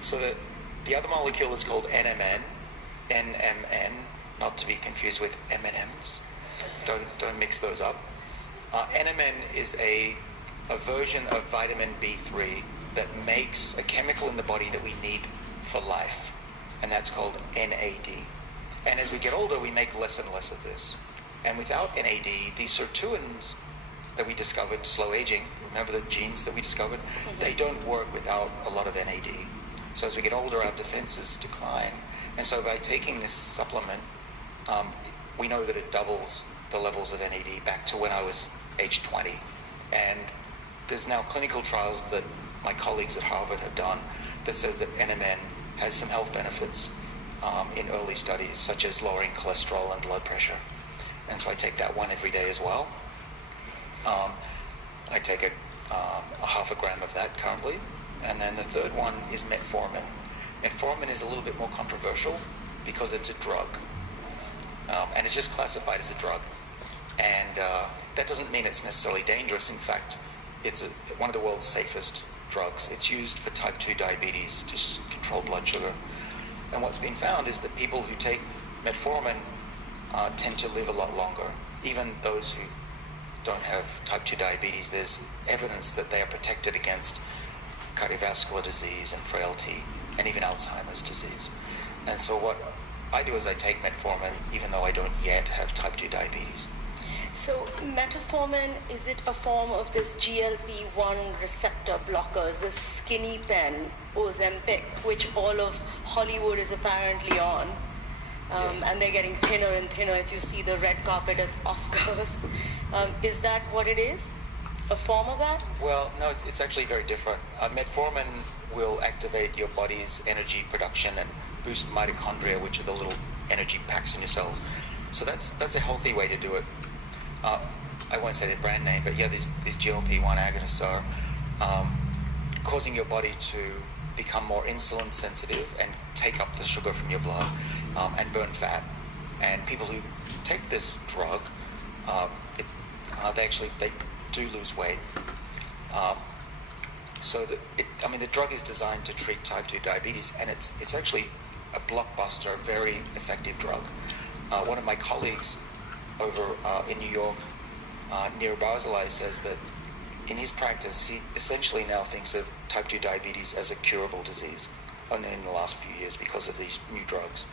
So the other molecule is called NMN, NMN, not to be confused with M&Ms. Don't mix those up. NMN is a version of vitamin B3 that makes a chemical in the body that we need for life, and that's called NAD. And as we get older, we make less and less of this. And without NAD, these sirtuins that we discovered, slow aging, remember the genes that we discovered? They don't work without a lot of NAD. So as we get older, our defenses decline. And so by taking this supplement, we know that it doubles the levels of NAD back to when I was age 20. And there's now clinical trials that my colleagues at Harvard have done that says that NMN has some health benefits in early studies, such as lowering cholesterol and blood pressure. And so I take that one every day as well. I take a half a gram of that currently. And then the third one is Metformin. Metformin is a little bit more controversial because it's a drug. And it's just classified as a drug. And that doesn't mean it's necessarily dangerous. In fact, it's one of the world's safest drugs. It's used for type 2 diabetes to control blood sugar. And what's been found is that people who take metformin tend to live a lot longer. Even those who don't have type 2 diabetes, there's evidence that they are protected against cardiovascular disease and frailty and even Alzheimer's disease. And so what I do is I take metformin even though I don't yet have type 2 diabetes. So metformin, is it a form of this GLP-1 receptor blockers, the skinny pen, Ozempic, which all of Hollywood is apparently on? And they're getting thinner and thinner if you see the red carpet at Oscars. Is that what it is? A form of that? Well, no, it's actually very different. Metformin will activate your body's energy production and boost mitochondria, which are the little energy packs in your cells. So that's a healthy way to do it. I won't say the brand name, but yeah, these GLP-1 agonists are causing your body to become more insulin sensitive and take up the sugar from your blood and burn fat. And people who take this drug, they do lose weight. So the drug is designed to treat type 2 diabetes, and it's actually a blockbuster, very effective drug. One of my colleagues over in New York, Nir Barzilai, says that in his practice, he essentially now thinks of type 2 diabetes as a curable disease, only in the last few years because of these new drugs.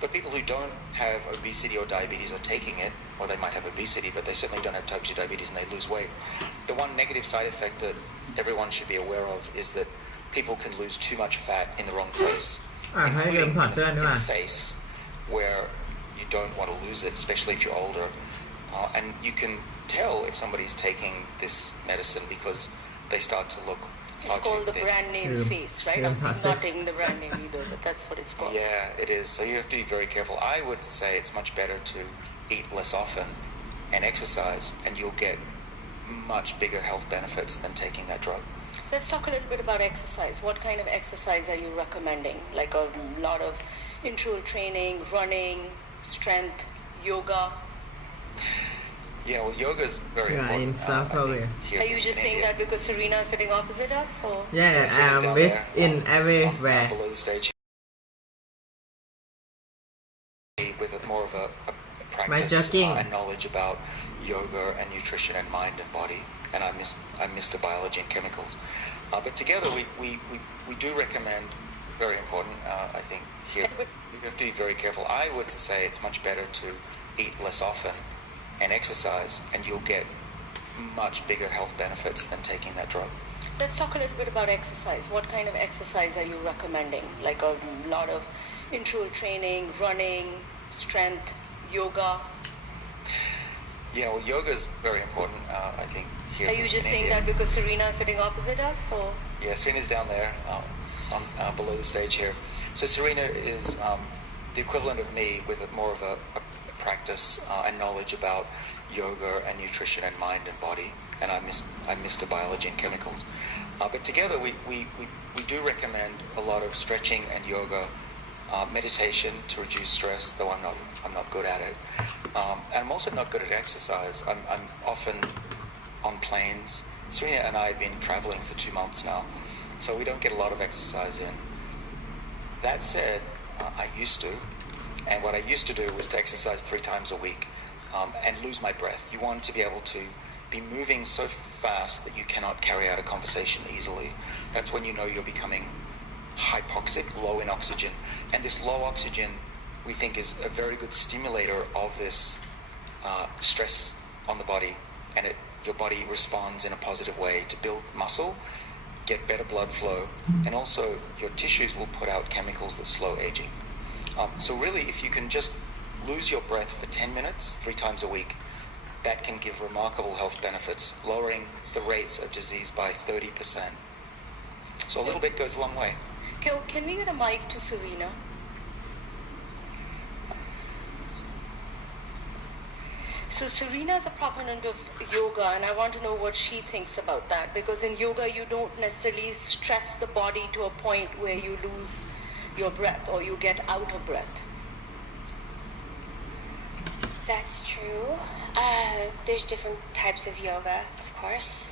But people who don't have obesity or diabetes are taking it, or they might have obesity, but they certainly don't have type 2 diabetes and they lose weight. The one negative side effect that everyone should be aware of is that people can lose too much fat in the wrong place, including in the face, where you don't want to lose it, especially if you're older. And you can tell if somebody's taking this medicine because they start to look It's called the brand name face, right? I'm not taking the brand name either, but that's what it's called. Yeah, it is. So you have to be very careful. I would say it's much better to eat less often and exercise, and you'll get much bigger health benefits than taking that drug. Let's talk a little bit about exercise. What kind of exercise are you recommending? Like a lot of interval training, running, strength, yoga? Yeah, well, yoga is very important. Are you just saying that because Serena is sitting opposite us? Or? Yeah, I'm in everywhere. Below the stage. With more of a practice and knowledge about yoga and nutrition and mind and body, and I missed the biology and chemicals. But together we do recommend, very important, I think, here, you have to be very careful. I would say it's much better to eat less often and exercise, and you'll get much bigger health benefits than taking that drug. Let's talk a little bit about exercise. What kind of exercise are you recommending? Like a lot of interval training, running, strength, yoga? Yeah, well, yoga is very important, I think, here. Are you just saying that because Serena is sitting opposite us? Or? Yeah, Serena's down there, below the stage here. So Serena is the equivalent of me with more of a practice and knowledge about yoga and nutrition and mind and body, and I missed the biology and chemicals. But together we do recommend a lot of stretching and yoga, meditation to reduce stress, though I'm not good at it. And I'm also not good at exercise. I'm often on planes Serena and I have been traveling for 2 months now, so we don't get a lot of exercise in. That said, I used to, and what I used to do was to exercise 3 times a week and lose my breath. You want to be able to be moving so fast that you cannot carry out a conversation easily. That's when you know you're becoming hypoxic, low in oxygen. And this low oxygen, we think, is a very good stimulator of this stress on the body, and your body responds in a positive way to build muscle, get better blood flow, and also your tissues will put out chemicals that slow aging. So really, if you can just lose your breath for 10 minutes, 3 times a week, that can give remarkable health benefits, lowering the rates of disease by 30%. So a little bit goes a long way. Can we get a mic to Serena? So Serena is a proponent of yoga, and I want to know what she thinks about that, because in yoga you don't necessarily stress the body to a point where you lose your breath or you get out of breath. That's true. There's different types of yoga, of course,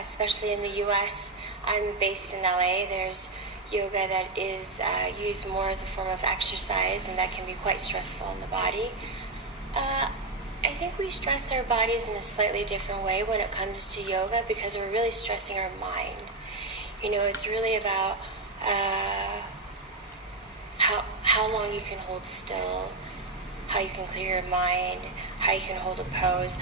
especially in the U.S. I'm based in LA. There's yoga that is used more as a form of exercise, and that can be quite stressful on the body. I think we stress our bodies in a slightly different way when it comes to yoga, because we're really stressing our mind. You know, it's really about how long you can hold still, how you can clear your mind, how you can hold a pose.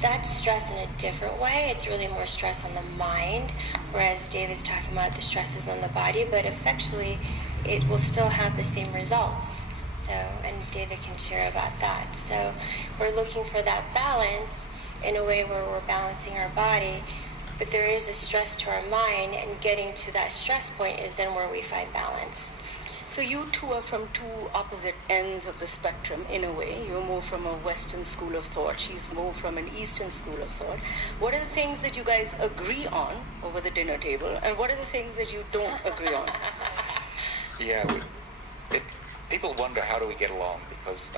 That's stress in a different way. It's really more stress on the mind, whereas David's talking about the stresses on the body, but effectually it will still have the same results. So, and David can share about that. So we're looking for that balance in a way where we're balancing our body, but there is a stress to our mind, and getting to that stress point is then where we find balance. So you two are from two opposite ends of the spectrum in a way. You're more from a Western school of thought. She's more from an Eastern school of thought. What are the things that you guys agree on over the dinner table, and what are the things that you don't agree on? Yeah, people wonder, how do we get along, because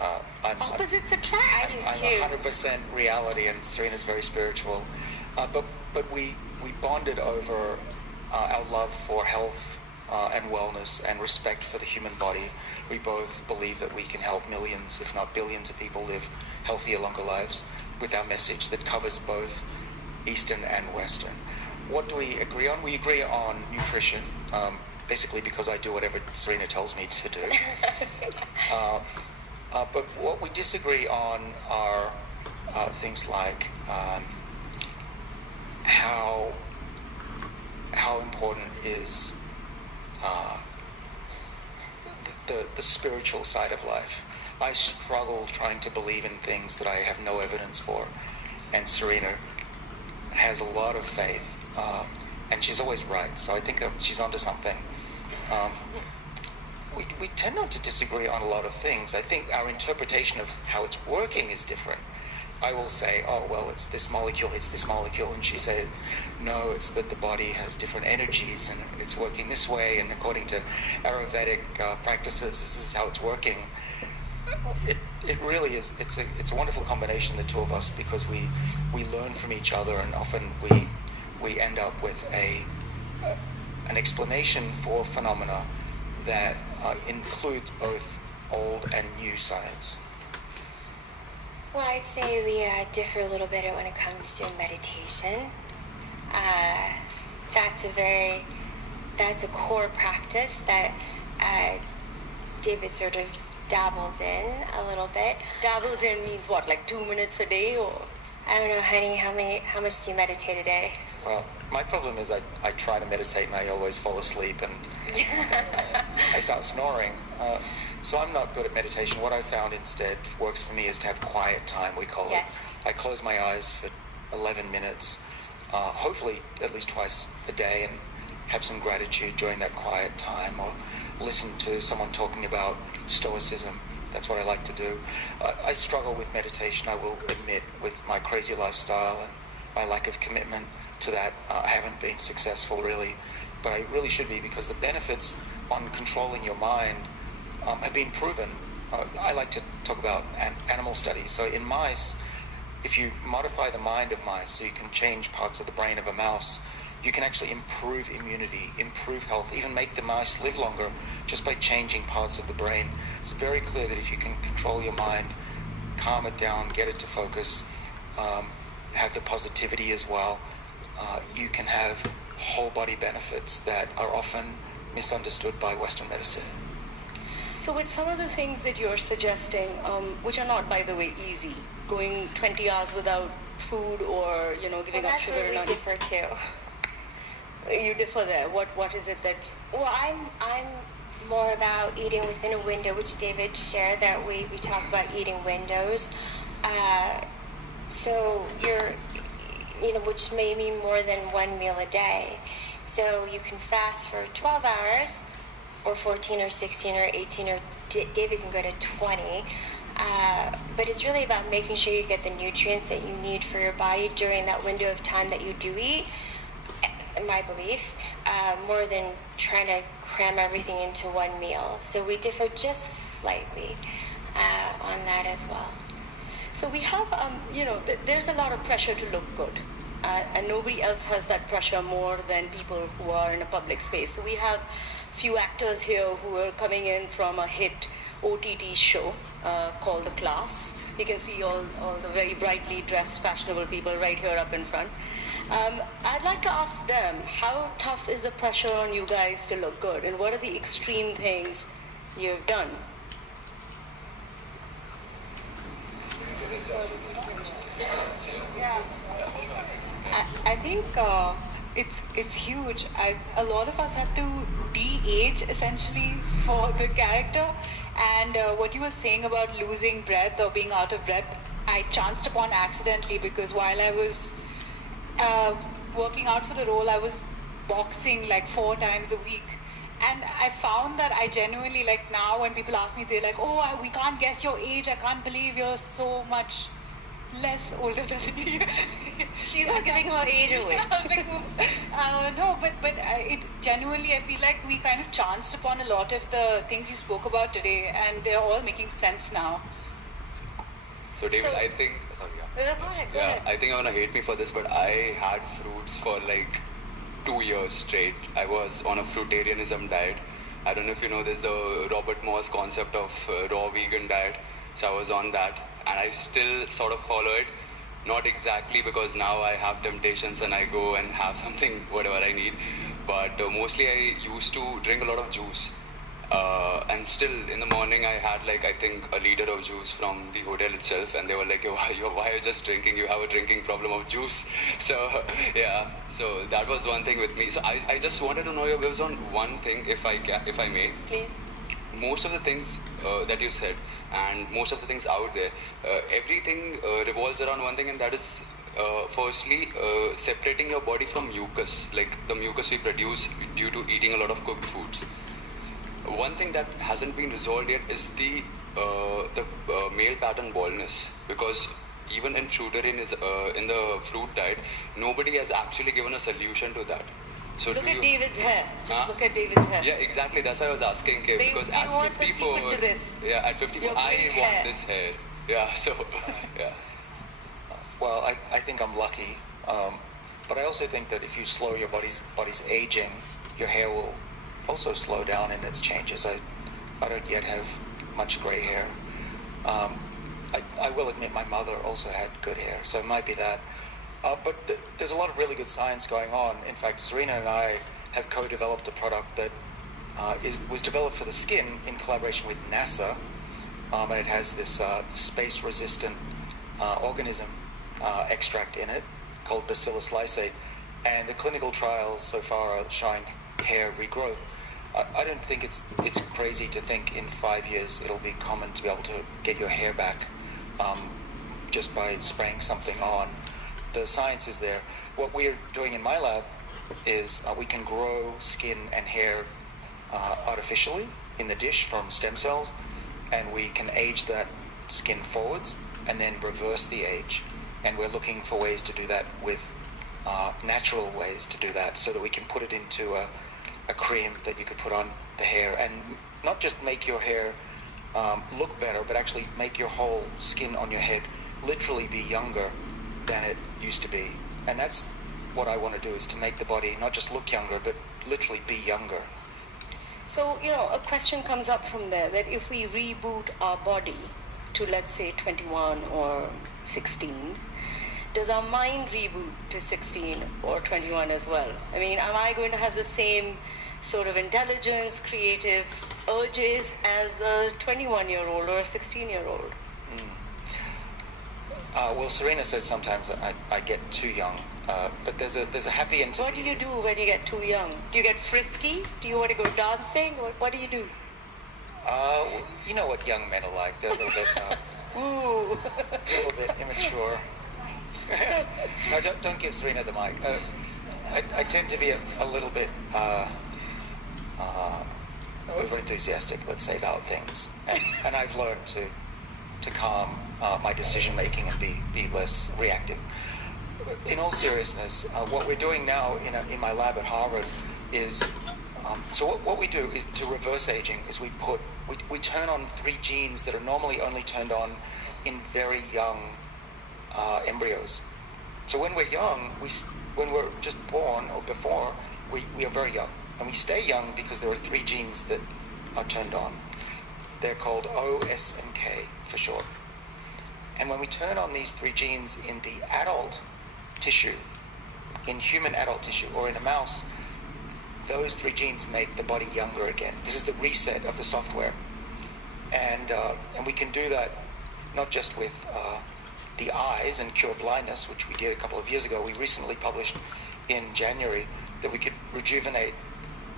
opposites attract. I'm 100% reality, and Serena's very spiritual. But we bonded over our love for health and wellness and respect for the human body. We both believe that we can help millions, if not billions, of people live healthier, longer lives with our message that covers both Eastern and Western. What do we agree on? We agree on nutrition, basically because I do whatever Serena tells me to do. But what we disagree on are things like how important is the spiritual side of life. I struggle trying to believe in things that I have no evidence for, and Serena has a lot of faith, and she's always right, so I think she's onto something. We tend not to disagree on a lot of things. I think our interpretation of how it's working is different. I will say, oh, well, it's this molecule, and she said, no, it's that the body has different energies, and it's working this way, and according to Ayurvedic practices, this is how it's working. It really is, it's a wonderful combination, the two of us, because we learn from each other, and often we end up with an explanation for phenomena that includes both old and new science. Well, I'd say we differ a little bit when it comes to meditation. That's a core practice that David sort of dabbles in a little bit. Dabbles in means what, like 2 minutes a day, or? I don't know, honey, how much do you meditate a day? Well, my problem is I try to meditate and I always fall asleep and I start snoring. So I'm not good at meditation. What I found instead works for me is to have quiet time, we call it. I close my eyes for 11 minutes, hopefully at least twice a day, and have some gratitude during that quiet time, or listen to someone talking about Stoicism. That's what I like to do. I struggle with meditation, I will admit, with my crazy lifestyle and my lack of commitment to that. I haven't been successful really, but I really should be, because the benefits on controlling your mind have been proven. I like to talk about animal studies. So in mice, if you modify the mind of mice so you can change parts of the brain of a mouse, you can actually improve immunity, improve health, even make the mice live longer just by changing parts of the brain. It's very clear that if you can control your mind, calm it down, get it to focus, have the positivity as well, you can have whole body benefits that are often misunderstood by Western medicine. So with some of the things that you're suggesting, which are not, by the way, easy, going 20 hours without food or, giving up sugar. Well, that's where we differ too. You differ there. What is it that... Well, I'm more about eating within a window, which David shared that we talk about eating windows. So you're, which may mean more than one meal a day. So you can fast for 12 hours, or 14 or 16 or 18, or David can go to 20. But it's really about making sure you get the nutrients that you need for your body during that window of time that you do eat, in my belief, more than trying to cram everything into one meal. So we differ just slightly on that as well. So we have, there's a lot of pressure to look good. And nobody else has that pressure more than people who are in a public space. So we have few actors here who are coming in from a hit OTT show called The Class. You can see all the very brightly dressed, fashionable people right here up in front. I'd like to ask them, how tough is the pressure on you guys to look good? And what are the extreme things you've done? I think it's huge. A lot of us have to de-age essentially for the character. And what you were saying about losing breath or being out of breath, I chanced upon accidentally, because while I was working out for the role, I was boxing like 4 times a week. And I found that I genuinely, like now when people ask me, they're like, oh, we can't guess your age. I can't believe you're so much less older than me. She's not giving her age away. I was like, oops. No, but it genuinely, I feel like we kind of chanced upon a lot of the things you spoke about today, and they're all making sense now. So David, I think, sorry, Go ahead. I think you're gonna hate me for this, but I had fruits for like 2 years straight. I was on a Fruitarianism diet. I don't know if you know this, the Robert Moss concept of raw vegan diet. So I was on that, and I still sort of follow it. Not exactly, because now I have temptations and I go and have something, whatever I need. But mostly I used to drink a lot of juice. And still in the morning I had like, I think, a liter of juice from the hotel itself. And they were like, why are you just drinking? You have a drinking problem of juice. So yeah, so that was one thing with me. So I just wanted to know your views on one thing, if I may. Please. Most of the things that you said, and most of the things out there, everything revolves around one thing, and that is firstly separating your body from mucus, like the mucus we produce due to eating a lot of cooked foods. One thing that hasn't been resolved yet is the male pattern baldness, because even in Fruitarianism, in the fruit diet, nobody has actually given a solution to that. So look at David's hair. Just look at David's hair. Yeah, exactly. That's why I was asking, because at 54, yeah, at 54, I want this hair. Yeah, so yeah. Well, I think I'm lucky, but I also think that if you slow your body's aging, your hair will also slow down in its changes. I don't yet have much gray hair. I will admit my mother also had good hair, so it might be that. But there's a lot of really good science going on. In fact, Serena and I have co-developed a product that was developed for the skin in collaboration with NASA. It has this space-resistant organism extract in it called Bacillus lysate, and the clinical trials so far are showing hair regrowth. I don't think it's crazy to think in 5 years it'll be common to be able to get your hair back just by spraying something on. The science is there. What we're doing in my lab is we can grow skin and hair artificially in the dish from stem cells, and we can age that skin forwards and then reverse the age. And we're looking for ways to do that with natural ways to do that, so that we can put it into a cream that you could put on the hair, and not just make your hair look better, but actually make your whole skin on your head literally be younger than it used to be. And that's what I want to do, is to make the body not just look younger, but literally be younger. So, a question comes up from there, that if we reboot our body to, let's say, 21 or 16, does our mind reboot to 16 or 21 as well? I mean, am I going to have the same sort of intelligence, creative urges as a 21-year-old or a 16-year-old? Well, Serena says sometimes that I get too young, but there's a happy interview. What do you do when you get too young? Do you get frisky? Do you want to go dancing? What do you do? You know what young men are like. They're a little bit, Ooh. a little bit immature. No, don't give Serena the mic. I tend to be a little bit over-enthusiastic, let's say, about things, and I've learned to calm my decision making and be less reactive. In all seriousness, what we're doing now in my lab at Harvard is what we do is, to reverse aging, is we turn on 3 genes that are normally only turned on in very young embryos. So when we're young, when we're just born or before, we are very young, and we stay young because there are 3 genes that are turned on. They're called O, S, and K for short. And when we turn on these 3 genes in the adult tissue, in human adult tissue, or in a mouse, those 3 genes make the body younger again. This is the reset of the software. And we can do that not just with the eyes and cure blindness, which we did a couple of years ago. We recently published in January that we could rejuvenate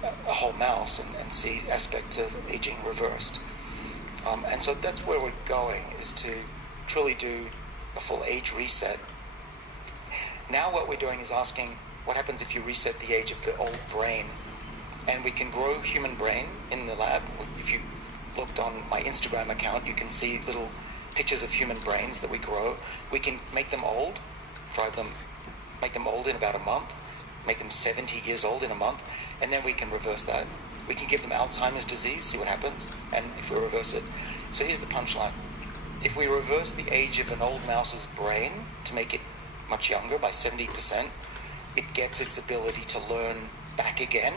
a whole mouse and see aspects of aging reversed. And so that's where we're going, is to truly do a full age reset. Now what we're doing is asking, what happens if you reset the age of the old brain? And we can grow human brain in the lab. If you looked on my Instagram account, you can see little pictures of human brains that we grow. We can make them old, make them old in about a month, make them 70 years old in a month, and then we can reverse that. We can give them Alzheimer's disease, see what happens, and if we reverse it. So here's the punchline. If we reverse the age of an old mouse's brain to make it much younger by 70%, it gets its ability to learn back again.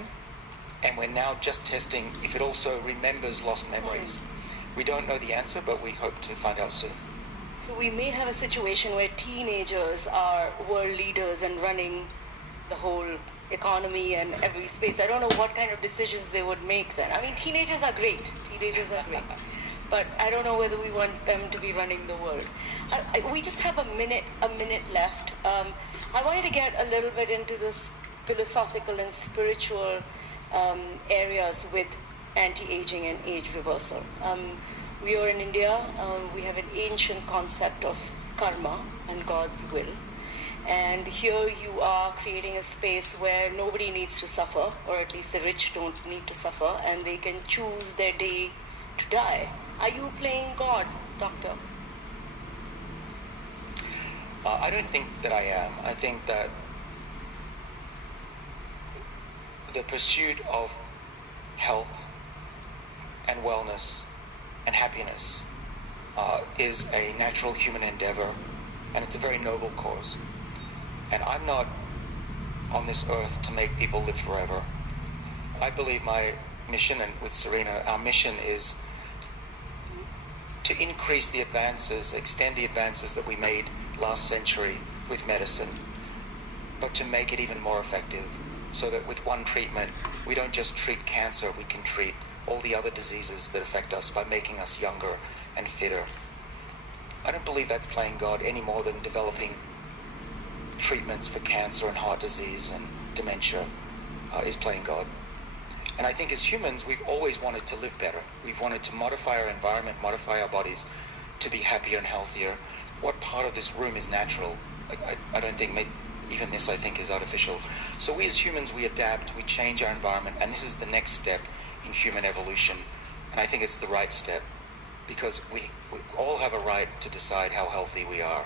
And we're now just testing if it also remembers lost memories. We don't know the answer, but we hope to find out soon. So we may have a situation where teenagers are world leaders and running the whole economy and every space. I don't know what kind of decisions they would make then. I mean, teenagers are great. But I don't know whether we want them to be running the world. We just have a minute left. I wanted to get a little bit into this philosophical and spiritual areas with anti-aging and age reversal. We are in India. We have an ancient concept of karma and God's will. And here you are creating a space where nobody needs to suffer, or at least the rich don't need to suffer, and they can choose their day to die. Are you playing God, Doctor? I don't think that I am. I think that the pursuit of health and wellness and happiness is a natural human endeavor, and it's a very noble cause. And I'm not on this earth to make people live forever. I believe my mission, and with Serena, our mission is to increase the advances, extend the advances that we made last century with medicine, but to make it even more effective, so that with one treatment, we don't just treat cancer, we can treat all the other diseases that affect us by making us younger and fitter. I don't believe that's playing God any more than developing treatments for cancer and heart disease and dementia is playing God. And I think as humans, we've always wanted to live better. We've wanted to modify our environment, modify our bodies to be happier and healthier. What part of this room is natural? I don't think, even this I think is artificial. So we as humans, we adapt, we change our environment, and this is the next step in human evolution. And I think it's the right step, because we all have a right to decide how healthy we are.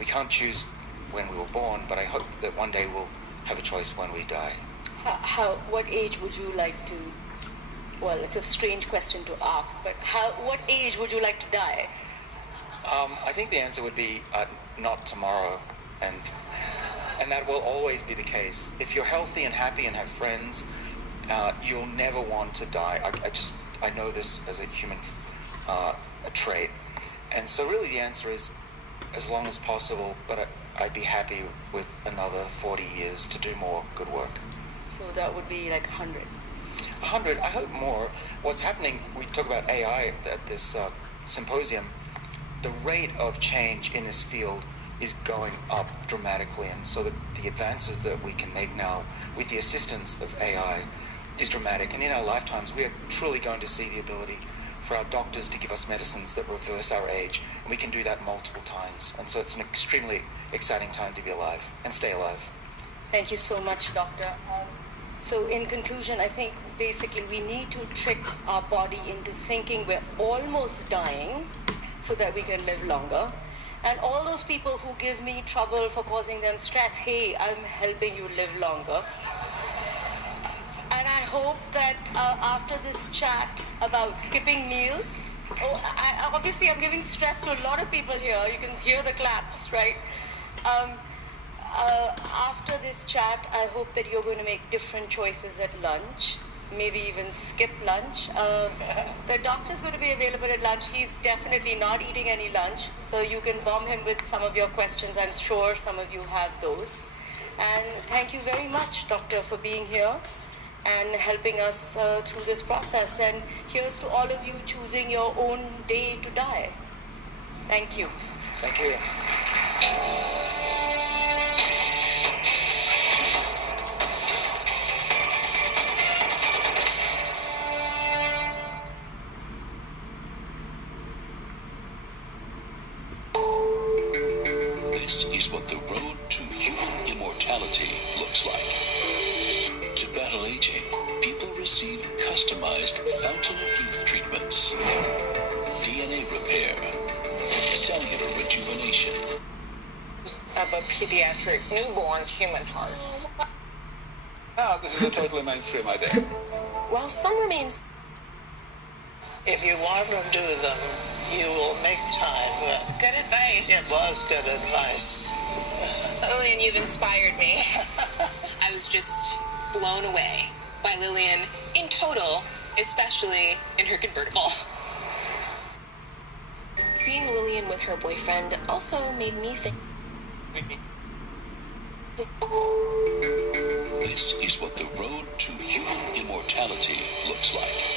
We can't choose when we were born, but I hope that one day we'll have a choice when we die. What age would you like to, well, it's a strange question to ask, but what age would you like to die? I think the answer would be not tomorrow, and that will always be the case. If you're healthy and happy and have friends, you'll never want to die. I know this as a human a trait, and so really the answer is as long as possible. But I'd be happy with another 40 years to do more good work. So that would be like 100. 100, I hope more. What's happening, we talk about AI at this symposium, the rate of change in this field is going up dramatically, and so the advances that we can make now with the assistance of AI is dramatic, and in our lifetimes we are truly going to see the ability for our doctors to give us medicines that reverse our age, and we can do that multiple times, and so it's an extremely exciting time to be alive and stay alive. Thank you so much, Doctor. So in conclusion, I think basically we need to trick our body into thinking we're almost dying so that we can live longer. And all those people who give me trouble for causing them stress, hey, I'm helping you live longer. And I hope that after this chat about skipping meals, obviously I'm giving stress to a lot of people here. You can hear the claps, right? After this chat, I hope that you're going to make different choices at lunch, maybe even skip lunch. The doctor's going to be available at lunch. He's definitely not eating any lunch, so you can bomb him with some of your questions. I'm sure some of you have those. And thank you very much, Doctor, for being here and helping us through this process. And here's to all of you choosing your own day to die. Thank you. Thank you. This is what the road to human immortality looks like. To battle aging, people receive customized fountain of youth treatments, DNA repair, cellular rejuvenation. Of a pediatric newborn human heart. This is a totally mainstream idea. While some remains, If you want to do them, you will make time. it's good advice. It was good advice. Lillian, you've inspired me. I was just blown away by Lillian in total, especially in her convertible. Seeing Lillian with her boyfriend also made me think. This is what the road to human immortality looks like.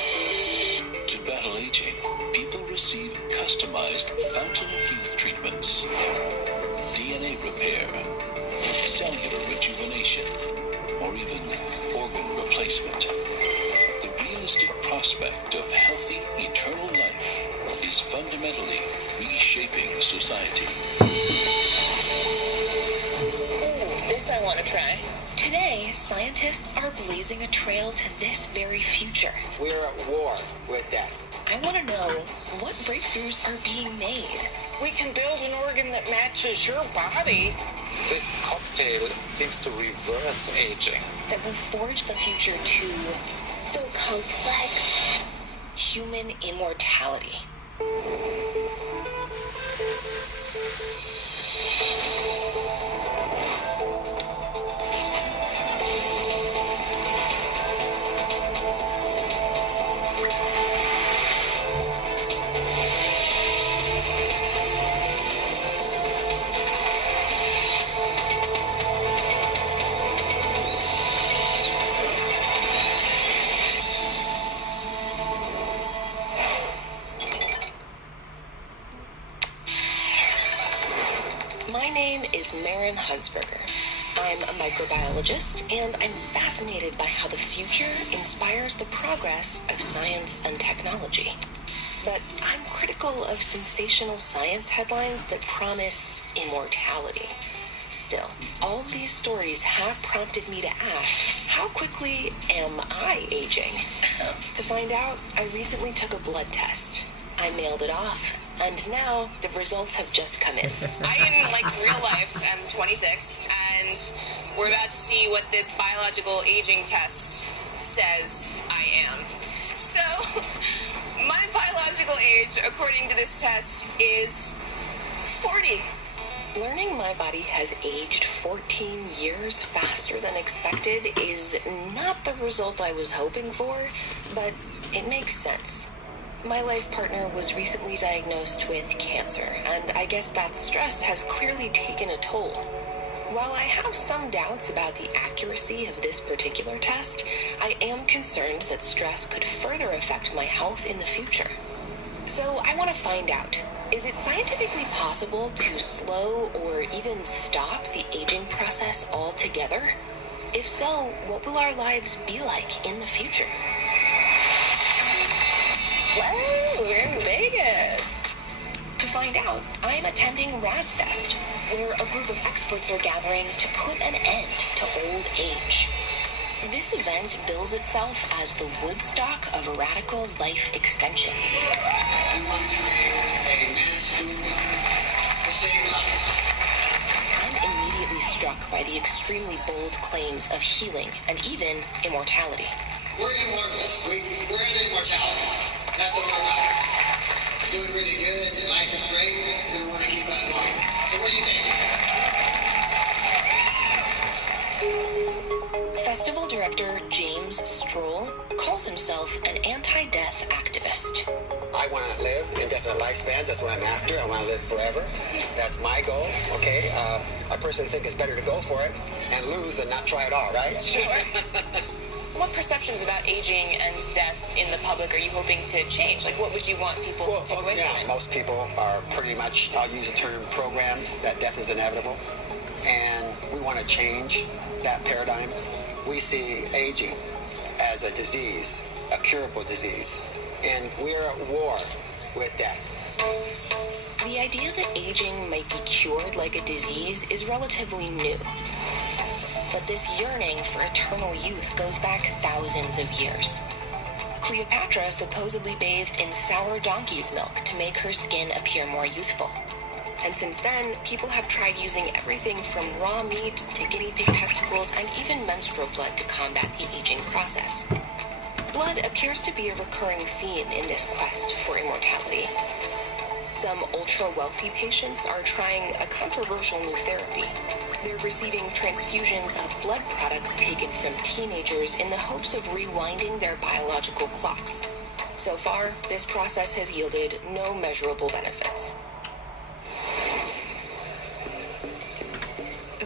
To battle aging, people receive customized fountain of youth treatments, DNA repair, cellular rejuvenation, or even organ replacement. The realistic prospect of healthy, eternal life is fundamentally reshaping society. This I want to try. Today, scientists are blazing a trail to this very future. We're at war with death. I want to know what breakthroughs are being made. We can build an organ that matches your body. This cocktail seems to reverse aging. That will forge the future to so complex human immortality. I'm a microbiologist, and I'm fascinated by how the future inspires the progress of science and technology. But I'm critical of sensational science headlines that promise immortality. Still, all these stories have prompted me to ask, how quickly am I aging? To find out, I recently took a blood test. I mailed it off, and now the results have just come in. I, in real life, am 26, and we're about to see what this biological aging test says I am. So, my biological age, according to this test, is 40. Learning my body has aged 14 years faster than expected is not the result I was hoping for, but it makes sense. My life partner was recently diagnosed with cancer, and I guess that stress has clearly taken a toll. While I have some doubts about the accuracy of this particular test, I am concerned that stress could further affect my health in the future. So I want to find out, is it scientifically possible to slow or even stop the aging process altogether? If so, what will our lives be like in the future? Well, we're in Vegas. To find out, I'm attending RadFest, where a group of experts are gathering to put an end to old age. This event bills itself as the Woodstock of radical life extension. We want to create a mass movement to save lives. I'm immediately struck by the extremely bold claims of healing and even immortality. We're immortals. We're in immortality. That's what we're about. We're doing really good, and life is great, and we want to keep on going. So what do you think? Festival director James Stroll calls himself an anti-death activist. I want to live indefinite lifespans. That's what I'm after. I want to live forever. That's my goal, okay? I personally think it's better to go for it and lose than not try at all, right? Sure. What perceptions about aging and death in the public are you hoping to change? Like, what would you want people to take away from it? Most people are pretty much, I'll use the term programmed, that death is inevitable. And we want to change that paradigm. We see aging as a disease, a curable disease. And we're at war with death. The idea that aging might be cured like a disease is relatively new. But this yearning for eternal youth goes back thousands of years. Cleopatra supposedly bathed in sour donkey's milk to make her skin appear more youthful. And since then, people have tried using everything from raw meat to guinea pig testicles and even menstrual blood to combat the aging process. Blood appears to be a recurring theme in this quest for immortality. Some ultra-wealthy patients are trying a controversial new therapy. They're receiving transfusions of blood products taken from teenagers in the hopes of rewinding their biological clocks. So far, this process has yielded no measurable benefits.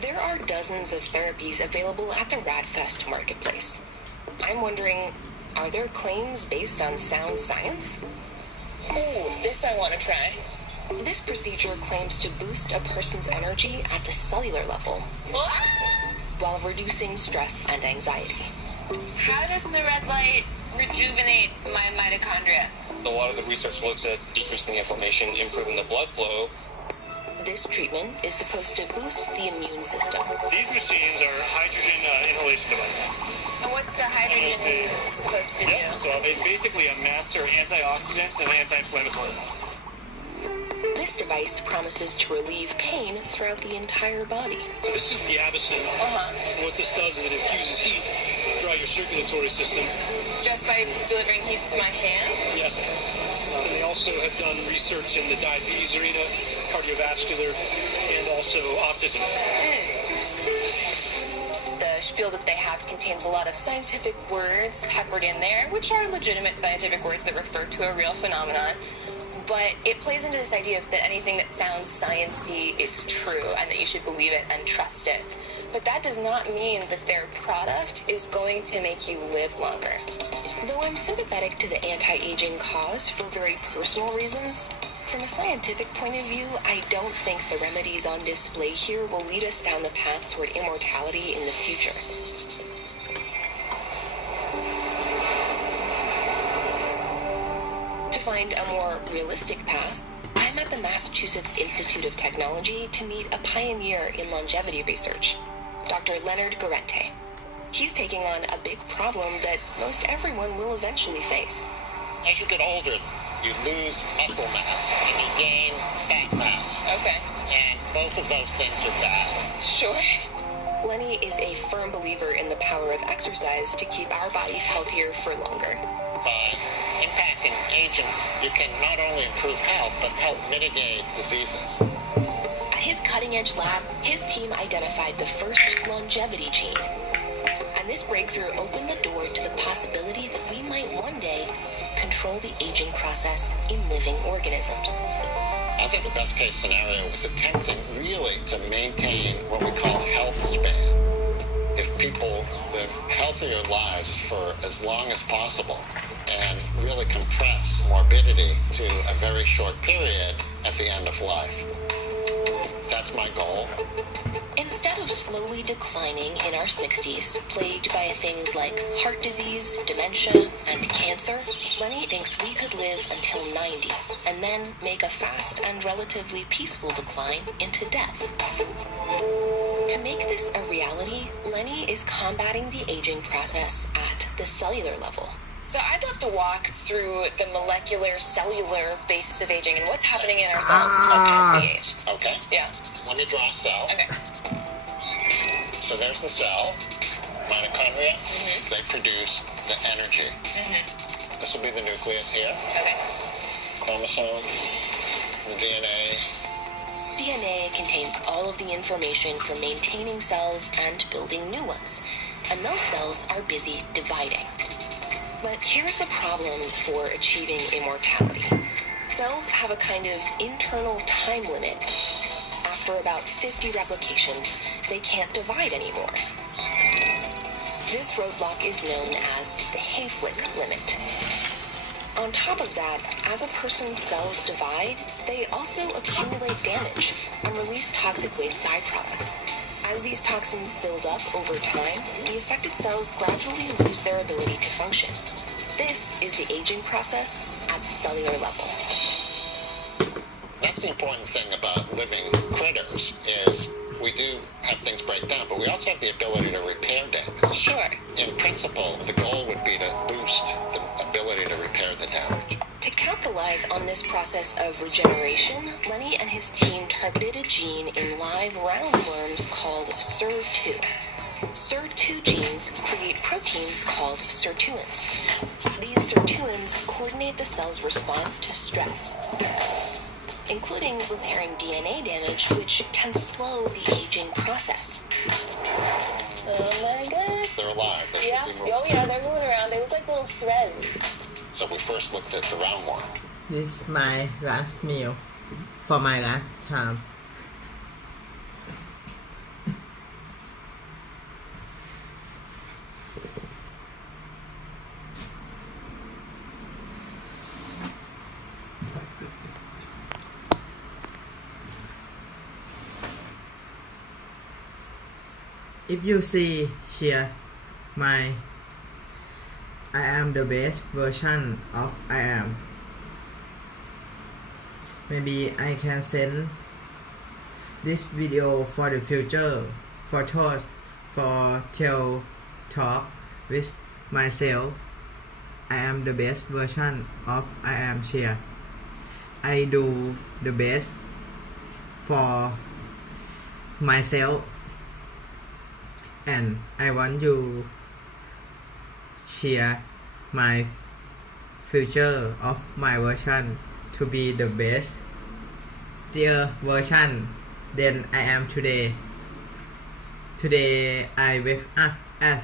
There are dozens of therapies available at the RadFest marketplace. I'm wondering, are there claims based on sound science? Oh, this I want to try. This procedure claims to boost a person's energy at the cellular level while reducing stress and anxiety. How does the red light rejuvenate my mitochondria? A lot of the research looks at decreasing the inflammation, improving the blood flow. This treatment is supposed to boost the immune system. These machines are hydrogen inhalation devices. And what's the hydrogen supposed to do? So it's basically a master antioxidant and anti-inflammatory. This device promises to relieve pain throughout the entire body. So this is the Avicin. What this does is it infuses heat throughout your circulatory system. Just by delivering heat to my hand? Yes. And they also have done research in the diabetes arena, cardiovascular, and also autism. The spiel that they have contains a lot of scientific words peppered in there, which are legitimate scientific words that refer to a real phenomenon. But it plays into this idea that anything that sounds science-y is true and that you should believe it and trust it. But that does not mean that their product is going to make you live longer. Though I'm sympathetic to the anti-aging cause for very personal reasons, from a scientific point of view, I don't think the remedies on display here will lead us down the path toward immortality in the future. To find a more realistic path, I'm at the Massachusetts Institute of Technology to meet a pioneer in longevity research, Dr. Leonard Garente. He's taking on a big problem that most everyone will eventually face. As you get older, you lose muscle mass and you gain fat mass. Okay. And both of those things are bad. Sure. Lenny is a firm believer in the power of exercise to keep our bodies healthier for longer. By impacting aging, you can not only improve health, but help mitigate diseases. cutting-edge lab, his team identified the first longevity gene. And this breakthrough opened the door to the possibility that we might one day control the aging process in living organisms. I think the best case scenario is attempting really to maintain what we call health span. If people live healthier lives for as long as possible and really compress morbidity to a very short period at the end of life. That's my goal. Instead of slowly declining in our 60s, plagued by things like heart disease, dementia, and cancer, Lenny thinks we could live until 90, and then make a fast and relatively peaceful decline into death. To make this a reality, Lenny is combating the aging process at the cellular level. So I'd love to walk through the molecular, cellular basis of aging and what's happening in our cells as we age. Okay. Yeah. Let me draw a cell. Okay. So there's the cell. Mitochondria, they produce the energy. This will be the nucleus here. Okay. Chromosomes, the DNA. DNA contains all of the information for maintaining cells and building new ones. And those cells are busy dividing. But here's the problem for achieving immortality. Cells have a kind of internal time limit. After about 50 replications, they can't divide anymore. This roadblock is known as the Hayflick limit. On top of that, as a person's cells divide, they also accumulate damage and release toxic waste byproducts. As these toxins build up over time, the affected cells gradually lose their ability to function. This is the aging process at the cellular level. That's the important thing about living critters is we do have things break down, but we also have the ability to repair damage. Sure. In principle, the goal would be to boost the ability to repair the damage. To capitalize on this process of regeneration, Lenny and his team targeted a gene in live roundworms called SIR2. SIR2 genes create proteins called sirtuins. These sirtuins coordinate the cell's response to stress, including repairing DNA damage, which can slow the aging process. Oh my god. They're alive. They should be moving. Oh yeah, they're moving around. They look like little threads. So we first looked at the roundworm. This is my last meal for my last time. If you see here, I am the best version of I am. Maybe I can send this video for the future, for thoughts, for talk with myself. I am the best version of I am here. I do the best for myself. And I want you share my future of my version to be the best dear version than I am today. Today I wake up at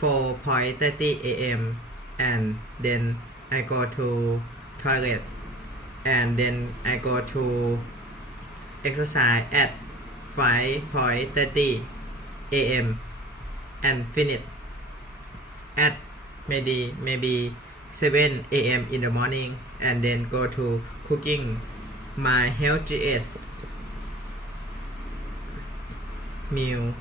4:30 a.m. and then I go to toilet and then I go to exercise at 5:30 a.m. and finish at maybe 7 a.m. in the morning and then go to cooking my healthiest meal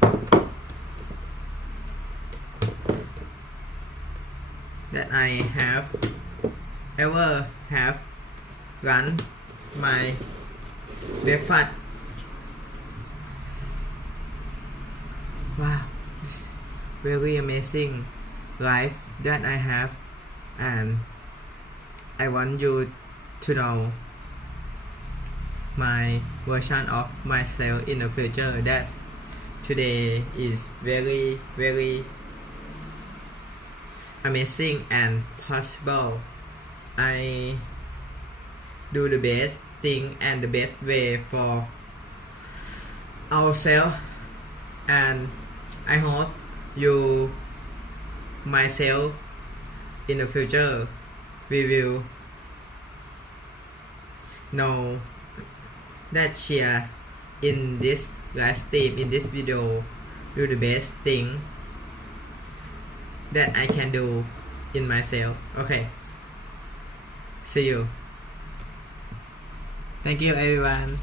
that I have ever have run my breakfast. Wow, it's very amazing life that I have, and I want you to know my version of myself in the future. That today is very amazing and possible. I do the best thing and the best way for ourselves, and I hope you myself in the future we will know that share in this live stream, in this video, do the best thing that I can do in myself. Okay, see you. Thank you everyone.